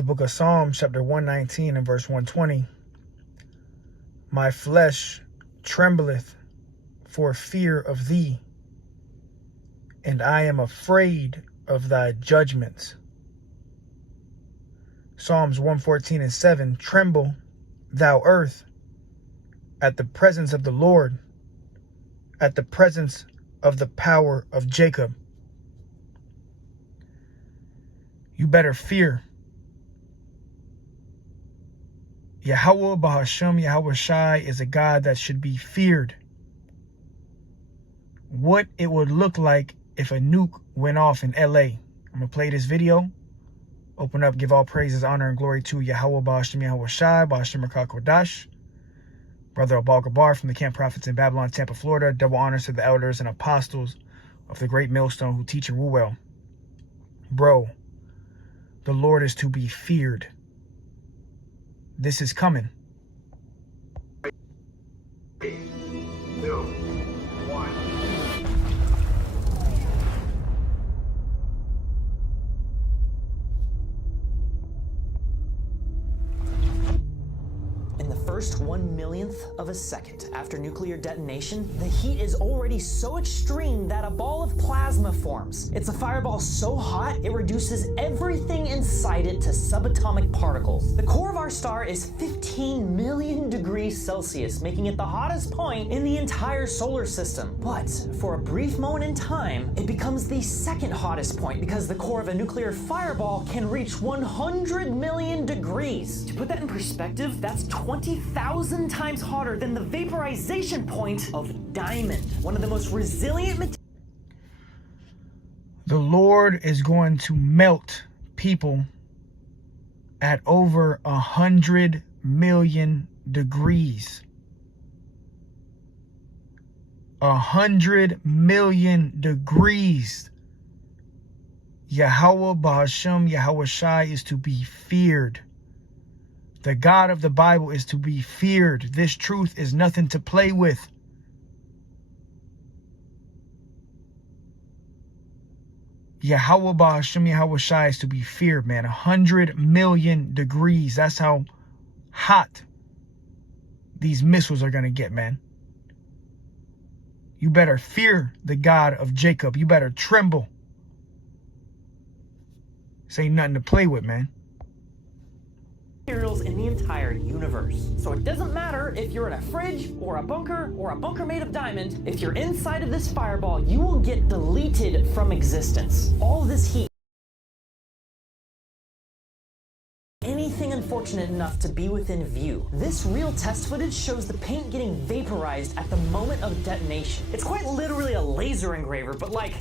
the book of Psalms, chapter 119 and verse 120. My flesh trembleth for fear of thee, and I am afraid of thy judgments. Psalms 114 and 7. Tremble, thou earth, at the presence of the Lord, at the presence of the power of Jacob. You better fear. Yahweh Bahashem, Yahweh Shai is a God that should be feared. What it would look like if a nuke went off in LA. I'm going to play this video. Open up, give all praises, honor, and glory to Yahweh Bahashem, Yahweh Shai, Bahashem Rakah Kodash. Brother Abal Gabar from the Camp Prophets in Babylon, Tampa, Florida. Double honors to the elders and apostles of the great millstone who teach and rule well. Bro, the Lord is to be feared. This is coming. 3, 2, 1. In the first 1/1,000,000th of a second after nuclear detonation, the heat is already so extreme that a ball of plasma forms. It's a fireball so hot, it reduces everything inside it to subatomic particles. The core of our star is 15 million degrees Celsius, making it the hottest point in the entire solar system. But for a brief moment in time, it becomes the second hottest point because the core of a nuclear fireball can reach 100 million degrees. To put that in perspective, that's 20,000 times hotter than the vaporization point of diamond, one of the most resilient materials. The Lord is going to melt people at over 100 million degrees. 100 million degrees. Yahweh Bahashem, Yahweh Shai is to be feared. The God of the Bible is to be feared. This truth is nothing to play with. Yahweh Bahashem, Yahweh Shai is to be feared, man. 100 million degrees. That's how hot these missiles are going to get, man. You better fear the God of Jacob. You better tremble. This ain't nothing to play with, man. In the entire universe. So it doesn't matter if you're in a fridge or a bunker made of diamond. If you're inside of this fireball, you will get deleted from existence. All this heat. Anything unfortunate enough to be within view. This real test footage shows the paint getting vaporized at the moment of detonation. It's quite literally a laser engraver, but like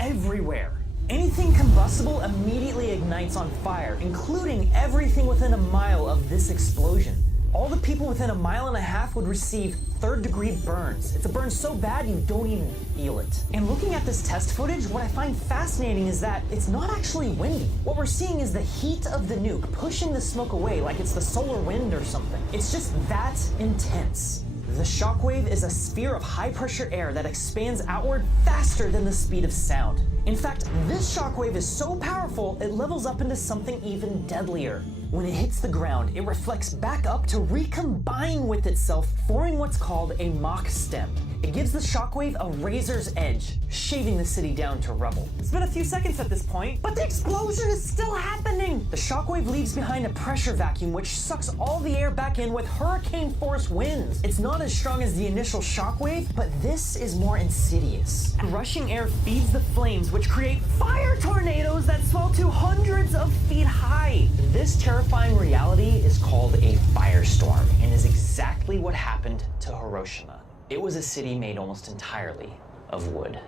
everywhere. Anything combustible immediately ignites on fire, including everything within a mile of this explosion. All the people within a mile and a half would receive third-degree burns. It's a burn so bad you don't even feel it. And looking at this test footage, what I find fascinating is that it's not actually windy. What we're seeing is the heat of the nuke pushing the smoke away like it's the solar wind or something. It's just that intense. The shockwave is a sphere of high-pressure air that expands outward faster than the speed of sound. In fact, this shockwave is so powerful, it levels up into something even deadlier. When it hits the ground, it reflects back up to recombine with itself, forming what's called a Mach stem. It gives the shockwave a razor's edge, shaving the city down to rubble. It's been a few seconds at this point, but the explosion is still happening. The shockwave leaves behind a pressure vacuum which sucks all the air back in with hurricane force winds. It's not as strong as the initial shockwave, but this is more insidious. Rushing air feeds the flames which create fire tornadoes that swell to hundreds of feet high. This terrifying reality is called a firestorm and is exactly what happened to Hiroshima. It was a city made almost entirely of wood.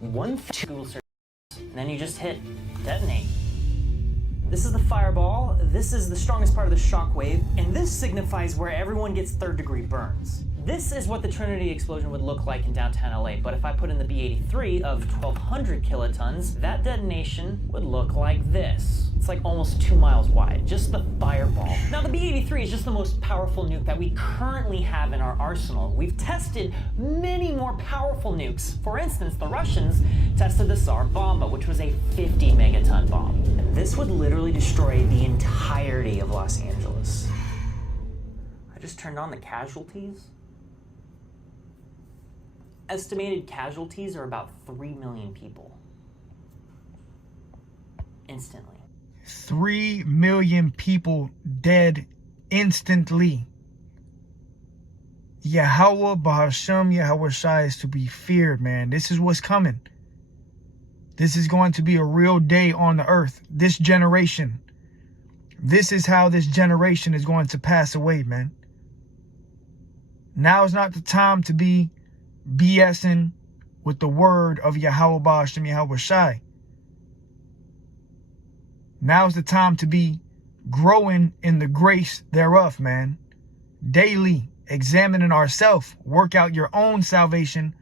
One tool, and then you just hit detonate. This is the fireball, this is the strongest part of the shockwave, and this signifies where everyone gets third-degree burns. This is what the Trinity explosion would look like in downtown LA, but if I put in the B-83 of 1,200 kilotons, that detonation would look like this. It's like almost 2 miles wide, just the fireball. Now, the B-83 is just the most powerful nuke that we currently have in our arsenal. We've tested many more powerful nukes. For instance, the Russians tested the Tsar Bomba, which was a 50 megaton bomb. And this would literally destroy the entirety of Los Angeles. I just turned on the casualties. Estimated casualties are about 3 million people. Instantly. 3 million people dead instantly. Yahweh Bahashem Yahweh Shai is to be feared, man. This is what's coming. This is going to be a real day on the earth. This generation. This is how this generation is going to pass away, man. Now is not the time to be BSing with the word of Yahweh Bahashem Yahweh Shai. Now's the time to be growing in the grace thereof, man. Daily examining ourselves. Work out your own salvation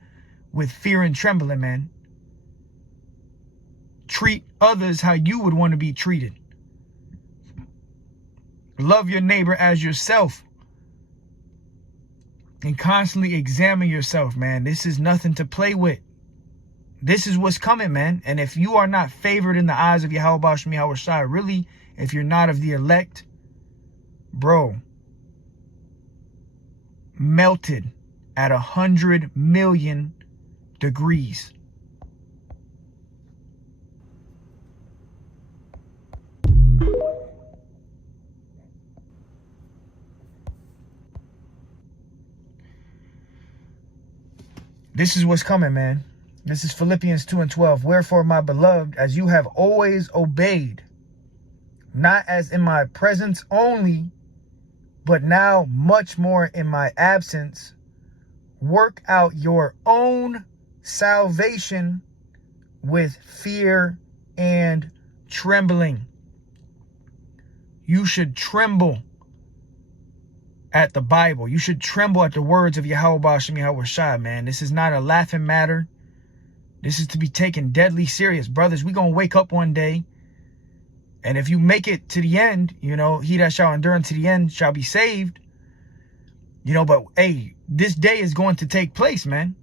with fear and trembling, man. Treat others how you would want to be treated. Love your neighbor as yourself. And constantly examine yourself, man. This is nothing to play with. This is what's coming, man. And if you are not favored in the eyes of Yahweh Bashem Yahweh Shai, really, if you're not of the elect, bro, melted at 100 million degrees. This is what's coming, man. This is Philippians 2:12. Wherefore, my beloved, as you have always obeyed, not as in my presence only, but now much more in my absence, work out your own salvation with fear and trembling. You should tremble at the Bible. You should tremble at the words of Yahweh Bashem Yahweh Shai, man. This is not a laughing matter. This is to be taken deadly serious. Brothers, we're going to wake up one day. And if you make it to the end, you know, he that shall endure unto the end shall be saved. You know, but hey, this day is going to take place, man.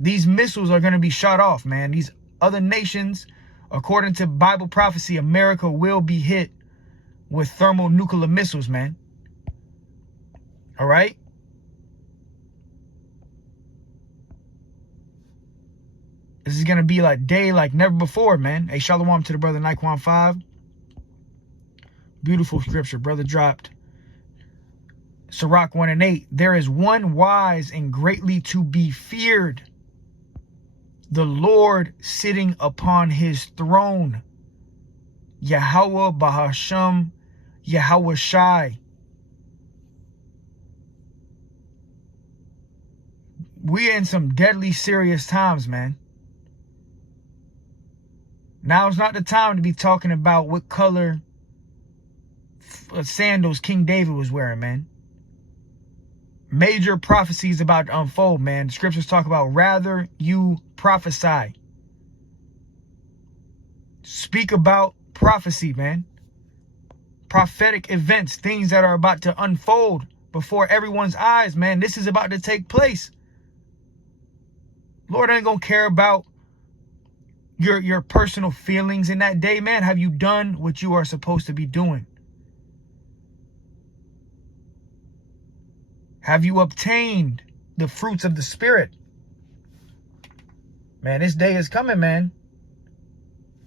These missiles are going to be shot off, man. These other nations, according to Bible prophecy, America will be hit with thermonuclear missiles, man. All right? This is going to be like day like never before, man. Hey, shalom to the brother Naquan 5. Beautiful scripture. Brother dropped Sirach 1 and 8. There is one wise and greatly to be feared, the Lord sitting upon his throne. Yahweh Bahashem Yahweh Shai. We're in some deadly serious times, man. Now is not the time to be talking about what color sandals King David was wearing, man. Major prophecies about to unfold, man. The scriptures talk about rather you prophesy. Speak about prophecy, man. Prophetic events, things that are about to unfold before everyone's eyes, man. This is about to take place. Lord ain't gonna care about your personal feelings in that day, man. Have you done what you are supposed to be doing? Have you obtained the fruits of the Spirit? Man, this day is coming, man.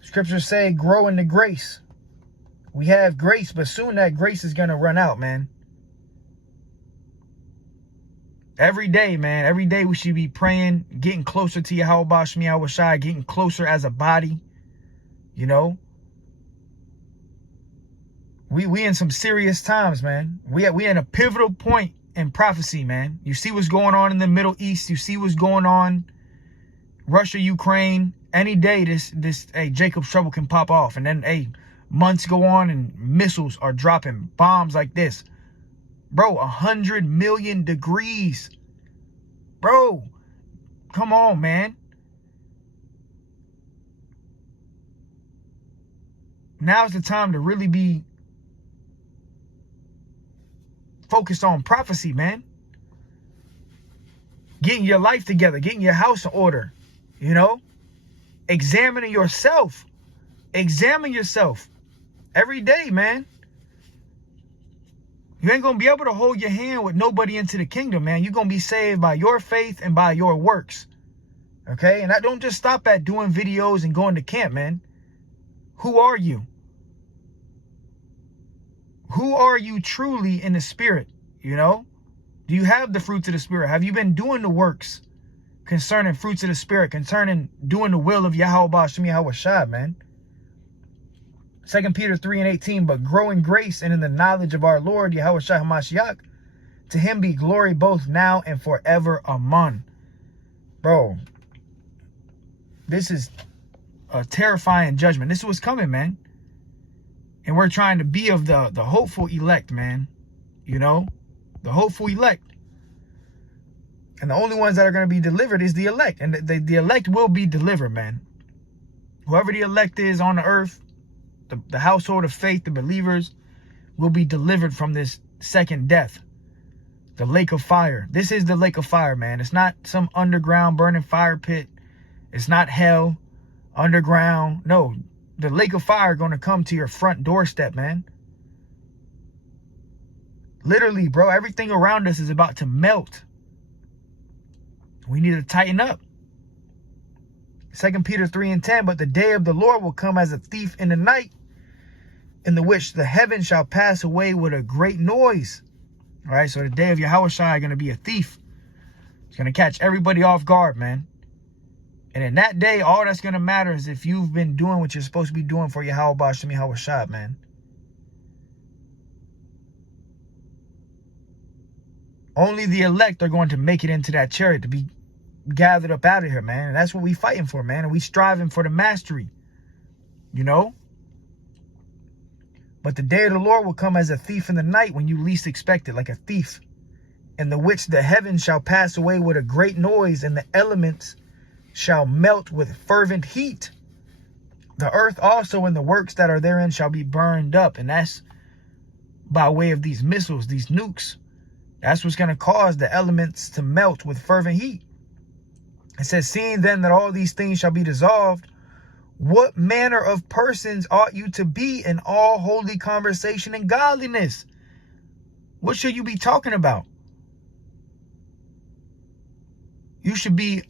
Scriptures say grow in the grace. We have grace, but soon that grace is going to run out, man. Every day, man. Every day we should be praying, getting closer to Yahweh Bashem Yahweh Shai, getting closer as a body. You know? We in some serious times, man. We in a pivotal point in prophecy, man. You see what's going on in the Middle East. You see what's going on. Russia, Ukraine. Any day this Jacob's trouble can pop off. And then months go on and missiles are dropping bombs like this. Bro, 100 million degrees. Bro, come on, man. Now's the time to really be focused on prophecy, man. Getting your life together, getting your house in order, you know? Examining yourself. Examine yourself every day, man. You ain't going to be able to hold your hand with nobody into the kingdom, man. You're going to be saved by your faith and by your works. Okay? And I don't just stop at doing videos and going to camp, man. Who are you? Who are you truly in the spirit? You know? Do you have the fruits of the spirit? Have you been doing the works concerning fruits of the spirit, concerning doing the will of Yahweh Ba'ashem Yahweh Shai, man? 2 Peter 3:18, but grow in grace and in the knowledge of our Lord Yahweh Shai HaMashiach. To him be glory both now and forever. Amen. Bro, this is a terrifying judgment. This is what's coming, man. And we're trying to be of the hopeful elect, man. You know? The hopeful elect. And the only ones that are going to be delivered is the elect. And the elect will be delivered, man. Whoever the elect is on the earth, the household of faith, the believers, will be delivered from this second death. The lake of fire. This is the lake of fire, man. It's not some underground burning fire pit. It's not hell, underground. No, the lake of fire going to come to your front doorstep, man. Literally, bro, everything around us is about to melt. We need to tighten up. 2 Peter 3:10, but the day of the Lord will come as a thief in the night, in the which the heavens shall pass away with a great noise. All right, so the day of Yahweh Shai is going to be a thief. It's going to catch everybody off guard, man. And in that day, all that's going to matter is if you've been doing what you're supposed to be doing for Yahweh Ba'ashem Yahweh Shai, man. Only the elect are going to make it into that chariot to be gathered up out of here, man. And that's what we fighting for, man. And we striving for the mastery, you know? But the day of the Lord will come as a thief in the night when you least expect it, like a thief. In the which the heavens shall pass away with a great noise, and the elements shall melt with fervent heat. The earth also and the works that are therein shall be burned up. And that's by way of these missiles, these nukes. That's what's going to cause the elements to melt with fervent heat. It says, seeing then that all these things shall be dissolved, what manner of persons ought you to be in all holy conversation and godliness? What should you be talking about? You should be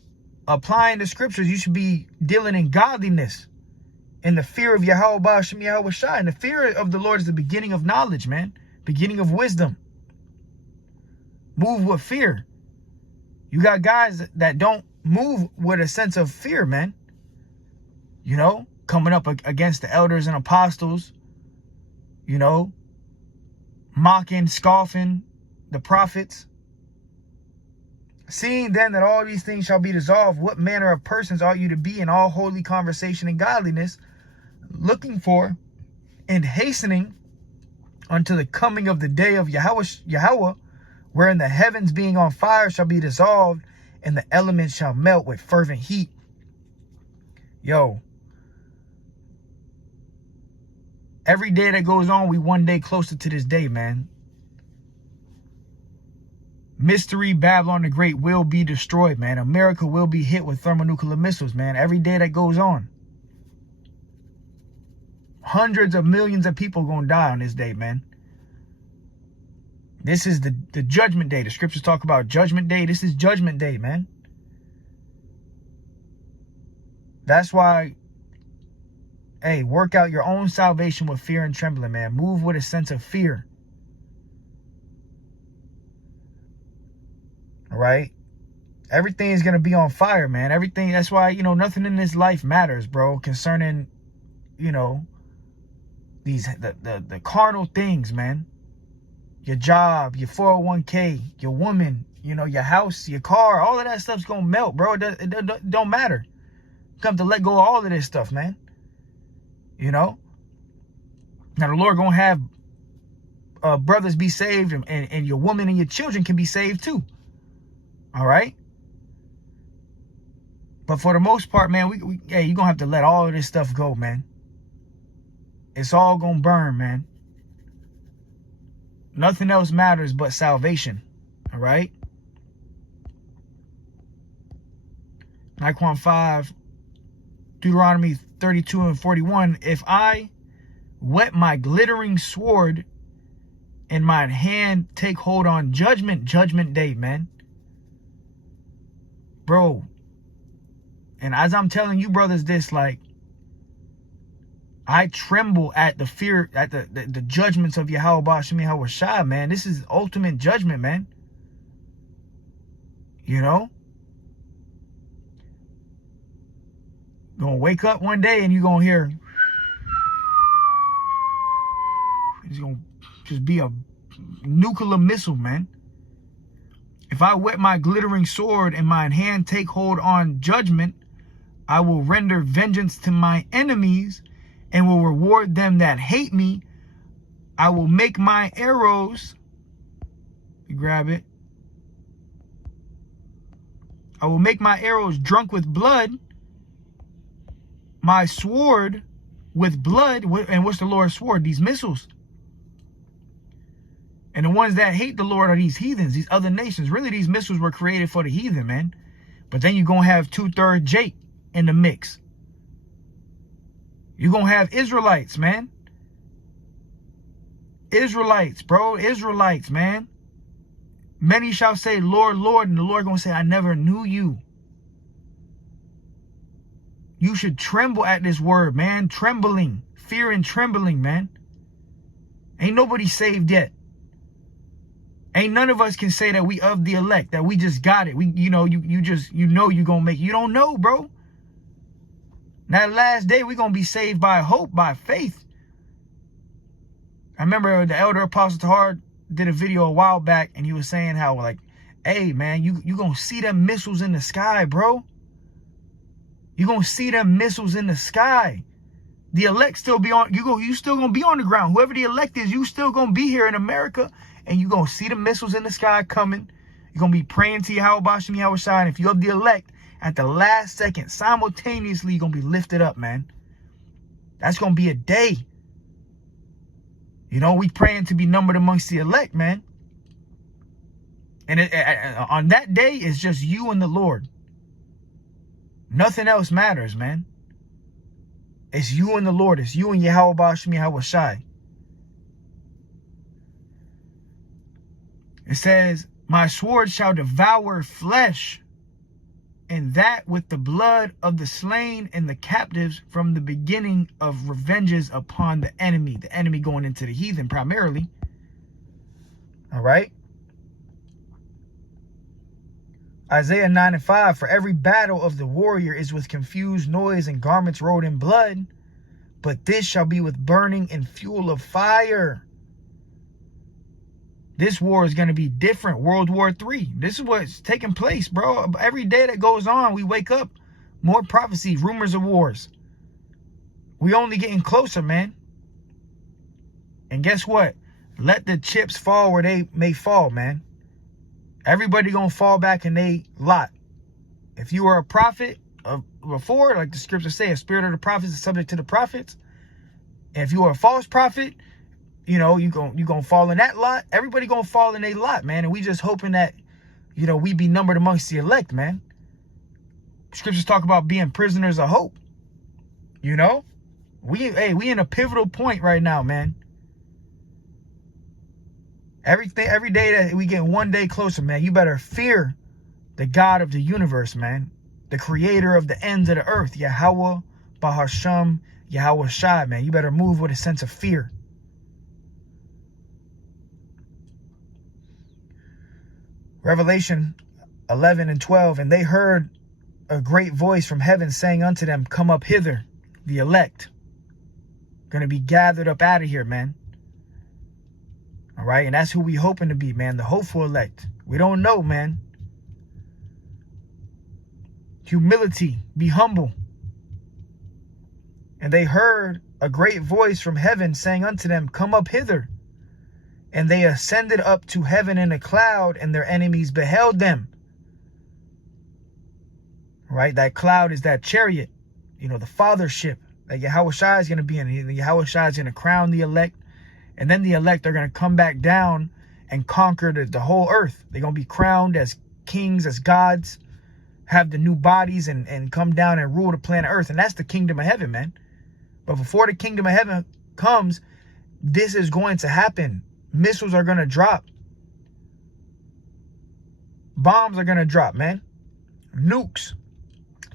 applying the scriptures. You should be dealing in godliness, in the fear of Yahweh Ba'ashem Yahweh Shai. And the fear of the Lord is the beginning of knowledge, man. Beginning of wisdom. Move with fear. You got guys that don't move with a sense of fear, man. You know, coming up against the elders and apostles, you know, mocking, scoffing the prophets. Seeing then that all these things shall be dissolved, what manner of persons ought you to be in all holy conversation and godliness, looking for and hastening unto the coming of the day of Yahweh, wherein the heavens being on fire shall be dissolved, and the elements shall melt with fervent heat. Yo, every day that goes on, we one day closer to this day, man. Mystery Babylon the Great will be destroyed, man. America will be hit with thermonuclear missiles, man. Every day that goes on. Hundreds of millions of people going to die on this day, man. This is the judgment day. The scriptures talk about judgment day. This is judgment day, man. That's why, hey, work out your own salvation with fear and trembling, man. Move with a sense of fear. All right? Everything is going to be on fire, man. Everything. That's why, you know, nothing in this life matters, bro, concerning, you know, the carnal things, man. Your job, your 401k, your woman, you know, your house, your car, all of that stuff's going to melt, bro. It don't matter. You come to let go of all of this stuff, man. You know? Now, the Lord going to have brothers be saved, and your woman and your children can be saved too. All right. But for the most part, man, hey, you're going to have to let all of this stuff go, man. It's all going to burn, man. Nothing else matters but salvation. All right. Nahum 5, Deuteronomy 32 and 41. If I wet my glittering sword and my hand take hold on judgment day, man. Bro. And as I'm telling you brothers this, like, I tremble at the fear, at the judgments of Yahweh Ba'ashem Yahweh Shai, man. This is ultimate judgment, man. You know? You're going to wake up one day and you're going to hear, it's going to just be a nuclear missile, man. If I wet my glittering sword and my hand take hold on judgment, I will render vengeance to my enemies and will reward them that hate me. I will make my arrows, you grab it. I will make my arrows drunk with blood, my sword with blood. And what's the Lord's sword? These missiles. And the ones that hate the Lord are these heathens, these other nations. Really, these missiles were created for the heathen, man. But then you're going to have 2/3 Jake in the mix. You're going to have Israelites, man. Israelites, bro. Israelites, man. Many shall say, Lord, Lord. And the Lord going to say, I never knew you. You should tremble at this word, man. Trembling. Fear and trembling, man. Ain't nobody saved yet. Ain't none of us can say that we of the elect, that we just got it. You know you're going to make it. You don't know, bro. That last day, we're going to be saved by hope, by faith. I remember the elder Apostle Tahar did a video a while back, and he was saying how, like, hey, man, you going to see them missiles in the sky, bro. You're going to see them missiles in the sky. The elect still be on, you still going to be on the ground. Whoever the elect is, you still going to be here in America. And you're going to see the missiles in the sky coming. You're going to be praying to Yahweh Ba'ashem Yahweh Shai. And if you're of the elect, at the last second, simultaneously, you're going to be lifted up, man. That's going to be a day. You know, we praying to be numbered amongst the elect, man. And on that day, it's just you and the Lord. Nothing else matters, man. It's you and the Lord. It's you and Yahweh Ba'ashem Yahweh Shai. It says, my sword shall devour flesh, and that with the blood of the slain and the captives from the beginning of revenges upon the enemy. The enemy going into the heathen primarily. All right. Isaiah 9 and 5, for every battle of the warrior is with confused noise and garments rolled in blood, but this shall be with burning and fuel of fire. This war is going to be different. World War III. This is what's taking place, bro. Every day that goes on, we wake up. More prophecies, rumors of wars. We only getting closer, man. And guess what? Let the chips fall where they may fall, man. Everybody going to fall back in they lot. If you were a prophet before, like the scriptures say, a spirit of the prophets is subject to the prophets. And if you are a false prophet, you know, you gonna fall in that lot. Everybody gonna fall in a lot, man. And we just hoping that, you know, we be numbered amongst the elect, man. Scriptures talk about being prisoners of hope. You know, we in a pivotal point right now, man. Every day that we get one day closer, man, you better fear the God of the universe, man. The creator of the ends of the earth, Yahweh Ba'ashem Yahweh Shai, man. You better move with a sense of fear. Revelation 11 and 12, and they heard a great voice from heaven saying unto them, come up hither, the elect. Going to be gathered up out of here, man. All right, and that's who we hoping to be, man, the hopeful elect. We don't know, man. Humility, be humble. And they heard a great voice from heaven saying unto them, come up hither, And they ascended up to heaven in a cloud, and their enemies beheld them. Right? That cloud is that chariot, the fathership that Yahushua is going to be in. Yahushua is going to crown the elect, and then the elect are going to come back down and conquer the whole earth. They're going to be crowned as kings, as gods, have the new bodies, and come down and rule the planet earth. And that's the kingdom of heaven, man. But before the kingdom of heaven comes, this is going to happen. Missiles are going to drop. Bombs are going to drop, man. Nukes.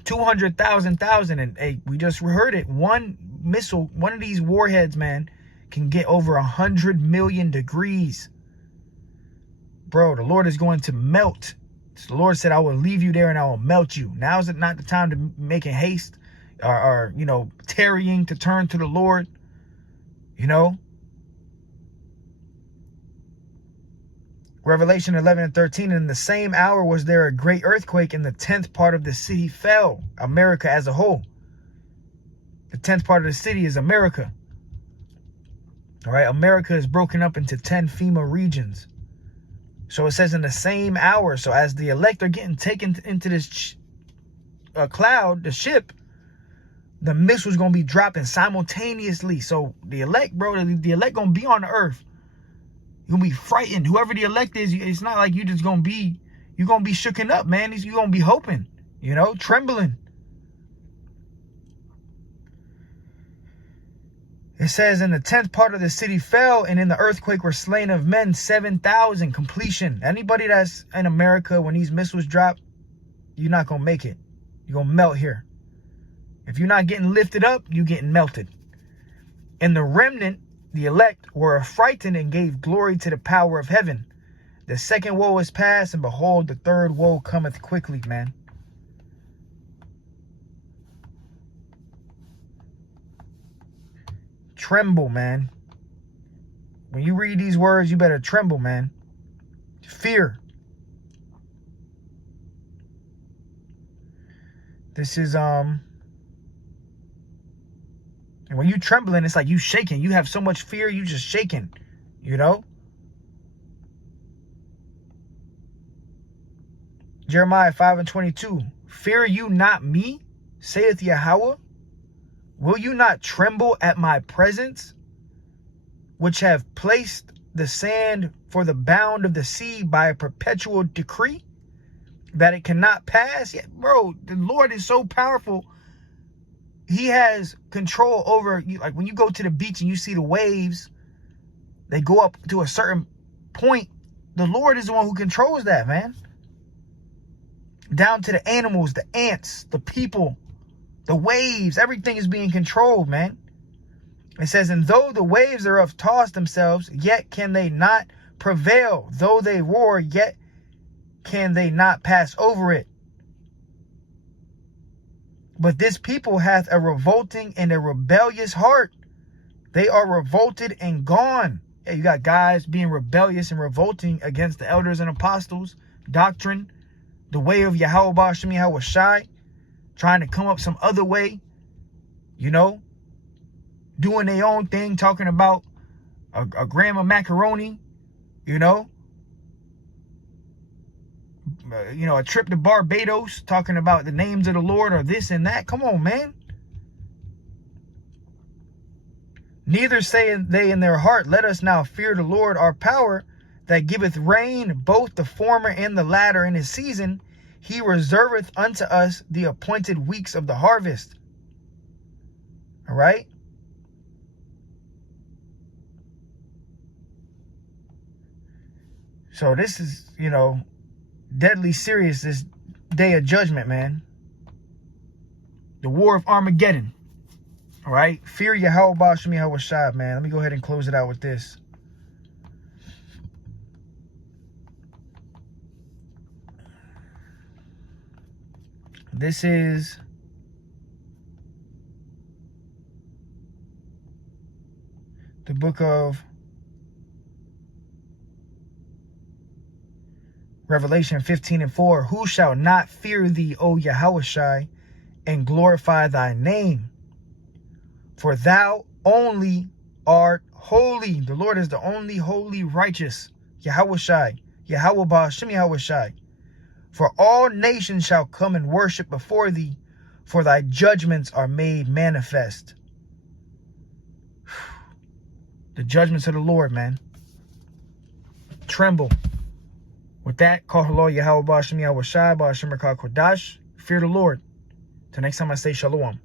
200,000. And hey, we just heard it. One missile, one of these warheads, man, can get over 100 million degrees. Bro, the Lord is going to melt. So the Lord said, I will leave you there and I will melt you. Now is it not the time to make in haste or tarrying to turn to the Lord? Revelation 11:13, and in the same hour was there a great earthquake, and the 10th part of the city fell. America as a whole. The 10th part of the city is America. All right, America is broken up into 10 FEMA regions. So it says in the same hour. So as the elect are getting taken into this cloud, the ship, the missiles going to be dropping simultaneously. So the elect, bro, the elect going to be on the earth. You're going to be frightened. Whoever the elect is, it's not like you're going to be shooken up, man. You're going to be hoping, trembling. It says, in the 10th part of the city fell, and in the earthquake were slain of men 7,000. Completion. Anybody that's in America, when these missiles drop, you're not going to make it. You're going to melt here. If you're not getting lifted up, you're getting melted. And the remnant, the elect, were affrighted and gave glory to the power of heaven. The second woe is past, and behold, the third woe cometh quickly, man. Tremble, man. When you read these words, you better tremble, man. Fear. This is, and when you trembling, it's like you shaking. You have so much fear, you just shaking, Jeremiah 5:22. Fear you not me, saith Yahweh? Will you not tremble at my presence, which have placed the sand for the bound of the sea by a perpetual decree, that it cannot pass? Yeah, bro, the Lord is so powerful. He has control over, like when you go to the beach and you see the waves, they go up to a certain point. The Lord is the one who controls that, man. Down to the animals, the ants, the people, the waves, everything is being controlled, man. It says, and though the waves thereof toss themselves, yet can they not prevail. Though they roar, yet can they not pass over it. But this people hath a revolting and a rebellious heart. They are revolted and gone. Yeah, you got guys being rebellious and revolting against the elders and apostles, doctrine, the way of Yahweh Ba'ashem Yahweh Shai, trying to come up some other way, doing their own thing, talking about a gram of macaroni, a trip to Barbados, talking about the names of the Lord or this and that. Come on, man. Neither say they in their heart, let us now fear the Lord our power, that giveth rain, both the former and the latter in his season. He reserveth unto us the appointed weeks of the harvest. All right. So this is, deadly serious, this day of judgment, man. The war of Armageddon. All right. Fear Yahweh Ba'ashem Yahweh Shai, man. Let me go ahead and close it out with this. This is the book of Revelation 15:4. Who shall not fear thee, O Yahushai, and glorify thy name? For thou only art holy. The Lord is the only holy, righteous. Yahweh Shai. Yahweh Ba'ashem Yahweh Shai. For all nations shall come and worship before thee, for thy judgments are made manifest. The judgments of the Lord, man. Tremble. With that, call hello Yahweh Ba'ashem Yahweh Shai, Ba'ashem Kodash. Fear the Lord. Till next time I say shalom.